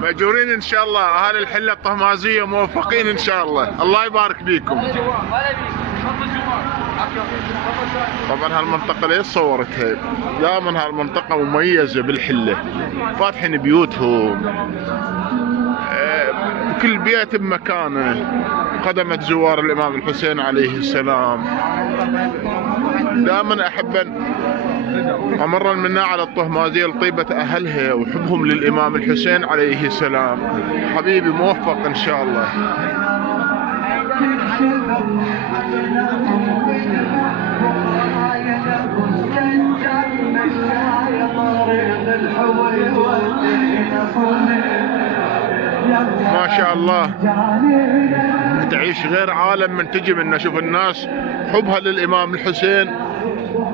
مأجورين ان شاء الله. اهالي الحله الطهمازيه موفقين ان شاء الله. الله يبارك بيكم. طبعا هالمنطقه ليش صورتها؟ دائما هالمنطقه مميزه بالحله، فاتحين بيوتهم، كل بيت بمكانه، خدمت زوار الامام الحسين عليه السلام. دائما احب امر منا على الطهمازيه لطيبه اهلها وحبهم للامام الحسين عليه السلام. حبيبي موفق ان شاء الله. ما شاء الله تعيش غير عالم من تجي منه. شوف الناس حبها للإمام الحسين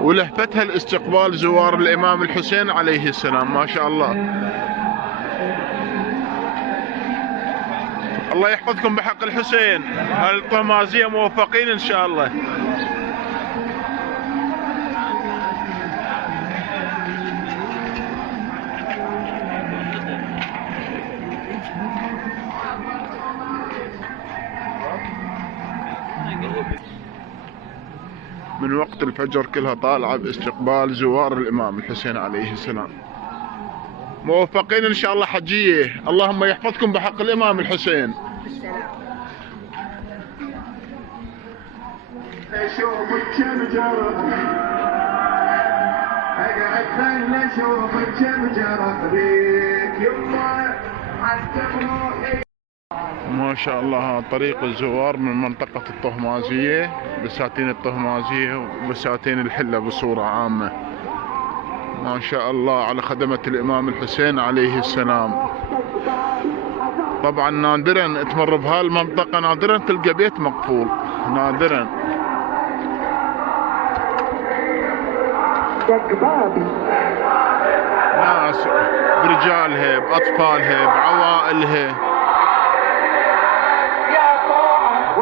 ولهفتها لاستقبال زوار الإمام الحسين عليه السلام. ما شاء الله. الله يحفظكم بحق الحسين. هالطهمازية موفقين إن شاء الله. من وقت الفجر كلها طالعة باستقبال زوار الإمام الحسين عليه السلام. موفقين إن شاء الله حجية. اللهم يحفظكم بحق الإمام الحسين. اشوفك كم جرب اقعد خلنا اشوفك كم جرب بيك يما حتى بروحي. ما شاء الله طريق الزوار من منطقة الطهمازية، بساتين الطهمازية وبساتين الحلة بصورة عامة. ما شاء الله على خدمة الإمام الحسين عليه السلام. طبعا نادرا تمر بهالمنطقة، نادرا تلقى بيت مقفول، نادرا. ناس برجالها بأطفالها بعوائلها،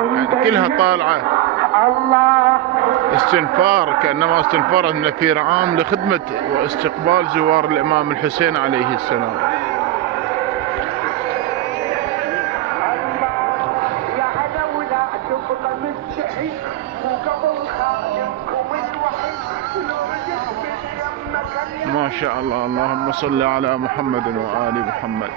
يعني كلها طالعة استنفار، كأنما استنفار النفير عام لخدمة واستقبال زوار الإمام الحسين عليه السلام. ما شاء الله. اللهم صل على محمد وآل محمد.